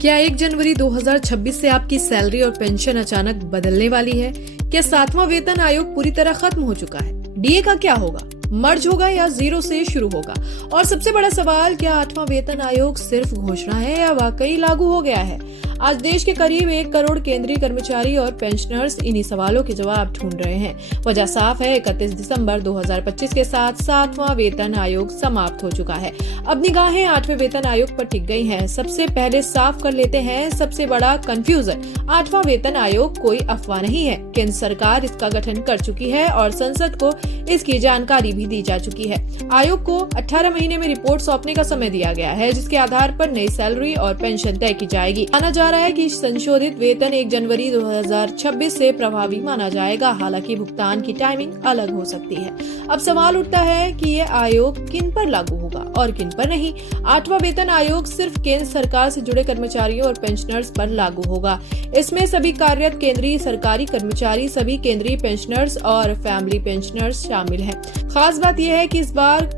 क्या 1 जनवरी 2026 से आपकी सैलरी और पेंशन अचानक बदलने वाली है? क्या 7वां वेतन आयोग पूरी तरह खत्म हो चुका है? डीए का क्या होगा? मर्ज होगा या जीरो से शुरू होगा? और सबसे बड़ा सवाल, क्या 8वां वेतन आयोग सिर्फ घोषणा है या वाकई लागू हो गया है? आज देश के करीब 1 करोड़ केंद्रीय कर्मचारी और पेंशनर्स इन्हीं सवालों के जवाब ढूंढ रहे हैं। वजह साफ है, 31 दिसंबर 2025 के साथ 7वां वेतन आयोग समाप्त हो चुका है। अब निगाहें 8वें वेतन आयोग पर टिक गई हैं। सबसे पहले साफ कर लेते हैं सबसे बड़ा कंफ्यूजन। 8वां वेतन आयोग कोई अफवाह नहीं है। केंद्र सरकार इसका गठन कर चुकी है और संसद को इसकी जानकारी भी दी जा चुकी है। आयोग को 18 महीने में रिपोर्ट सौंपने का समय दिया गया है, जिसके आधार पर नई सैलरी और पेंशन तय की जाएगी। माना जा रहा है कि संशोधित वेतन 1 जनवरी 2026 से प्रभावी माना जाएगा। हालांकि भुगतान की टाइमिंग अलग हो सकती है। अब सवाल उठता है कि ये आयोग किन पर लागू होगा और किन पर नहीं। 8वां वेतन आयोग सिर्फ केंद्र सरकार से जुड़े कर्मचारियों और पेंशनर्स पर लागू होगा। इसमें सभी कार्यरत केंद्रीय सरकारी कर्मचारी, सभी केंद्रीय पेंशनर्स और फैमिली पेंशनर्स शामिल हैं। खास बात यह है कि इस बार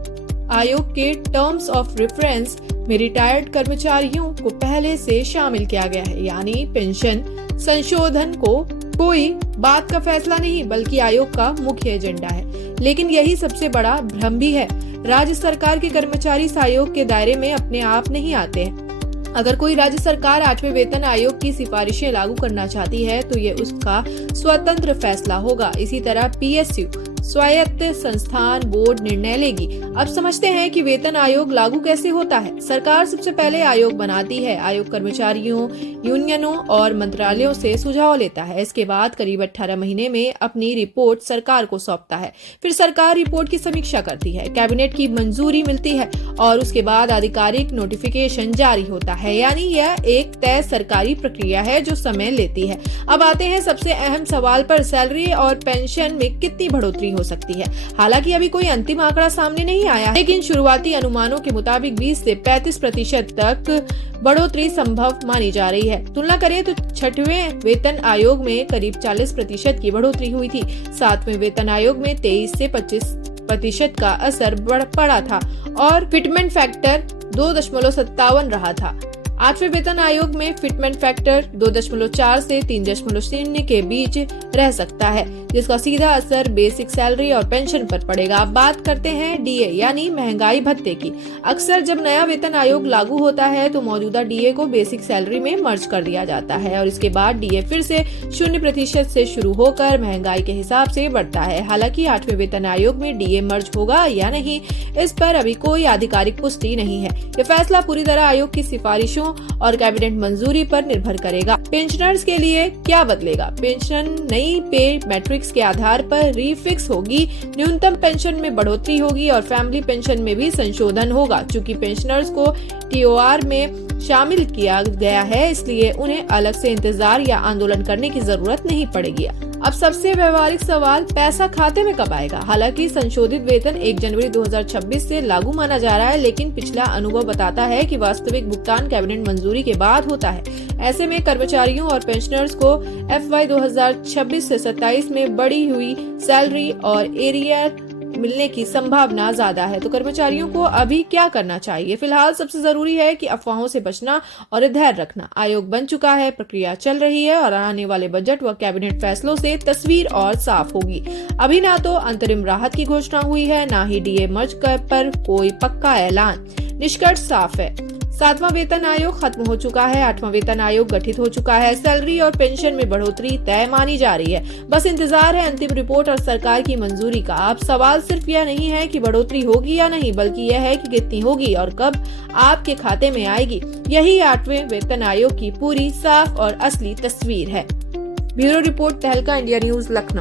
आयोग के टर्म्स ऑफ रेफरेंस में रिटायर्ड कर्मचारियों को पहले से शामिल किया गया है, यानी पेंशन संशोधन को कोई बात का फैसला नहीं बल्कि आयोग का मुख्य एजेंडा है। लेकिन यही सबसे बड़ा भ्रम भी है। राज्य सरकार के कर्मचारी इस आयोग के दायरे में अपने आप नहीं आते हैं। अगर कोई राज्य सरकार 8वें वेतन आयोग की सिफारिशें लागू करना चाहती है तो ये उसका स्वतंत्र फैसला होगा। इसी तरह पीएसयू स्वायत्त संस्थान बोर्ड निर्णय लेगी। अब समझते हैं कि वेतन आयोग लागू कैसे होता है। सरकार सबसे पहले आयोग बनाती है। आयोग कर्मचारियों, यूनियनों और मंत्रालयों से सुझाव लेता है। इसके बाद करीब 18 महीने में अपनी रिपोर्ट सरकार को सौंपता है। फिर सरकार रिपोर्ट की समीक्षा करती है, कैबिनेट की मंजूरी मिलती है और उसके बाद आधिकारिक नोटिफिकेशन जारी होता है। यानी यह एक तय सरकारी प्रक्रिया है जो समय लेती है। अब आते हैं सबसे अहम सवाल पर, सैलरी और पेंशन में कितनी बढ़ोतरी हो सकती है। हालांकि अभी कोई अंतिम आंकड़ा सामने नहीं आया, लेकिन शुरुआती अनुमानों के मुताबिक 20 से 35% तक बढ़ोतरी संभव मानी जा रही है। तुलना करें तो 6वें वेतन आयोग में करीब 40% की बढ़ोतरी हुई थी। 7वें वेतन आयोग में 23 से 25% का असर पड़ा था और फिटमेंट फैक्टर 2.57 रहा था। 8वें वेतन आयोग में फिटमेंट फैक्टर 2.4 से 3.0 के बीच रह सकता है, जिसका सीधा असर बेसिक सैलरी और पेंशन पर पड़ेगा। अब बात करते हैं डीए यानी महंगाई भत्ते की। अक्सर जब नया वेतन आयोग लागू होता है तो मौजूदा डीए को बेसिक सैलरी में मर्ज कर दिया जाता है और इसके बाद डीए फिर से 0% से शुरू होकर महंगाई के हिसाब से बढ़ता है। हालांकि 8वें वेतन आयोग में डीए मर्ज होगा या नहीं, इस पर अभी कोई आधिकारिक पुष्टि नहीं है। यह फैसला पूरी तरह आयोग की सिफारिशों और कैबिनेट मंजूरी पर निर्भर करेगा। पेंशनर्स के लिए क्या बदलेगा? पेंशन नई पे मैट्रिक्स के आधार पर रीफिक्स होगी, न्यूनतम पेंशन में बढ़ोतरी होगी और फैमिली पेंशन में भी संशोधन होगा। चूंकि पेंशनर्स को टीओआर में शामिल किया गया है, इसलिए उन्हें अलग से इंतजार या आंदोलन करने की जरूरत नहीं पड़ेगी। अब सबसे व्यवहारिक सवाल, पैसा खाते में कब आएगा? हालांकि संशोधित वेतन 1 जनवरी 2026 से लागू माना जा रहा है, लेकिन पिछला अनुभव बताता है कि वास्तविक भुगतान कैबिनेट मंजूरी के बाद होता है। ऐसे में कर्मचारियों और पेंशनर्स को FY 2026 से 27 में बढ़ी हुई सैलरी और एरियर मिलने की संभावना ज्यादा है। तो कर्मचारियों को अभी क्या करना चाहिए? फिलहाल सबसे जरूरी है कि अफवाहों से बचना और धैर्य रखना। आयोग बन चुका है, प्रक्रिया चल रही है और आने वाले बजट व कैबिनेट फैसलों से तस्वीर और साफ होगी। अभी ना तो अंतरिम राहत की घोषणा हुई है, ना ही डीए मर्ज पर कोई पक्का ऐलान। निष्कर्ष साफ है, 7वां वेतन आयोग खत्म हो चुका है, 8वां वेतन आयोग गठित हो चुका है। सैलरी और पेंशन में बढ़ोतरी तय मानी जा रही है। बस इंतजार है अंतिम रिपोर्ट और सरकार की मंजूरी का। अब सवाल सिर्फ यह नहीं है कि बढ़ोतरी होगी या नहीं, बल्कि यह है कि कितनी होगी और कब आपके खाते में आएगी। यही 8वें वेतन आयोग की पूरी साफ और असली तस्वीर है। ब्यूरो रिपोर्ट, तहलका इंडिया न्यूज, लखनऊ।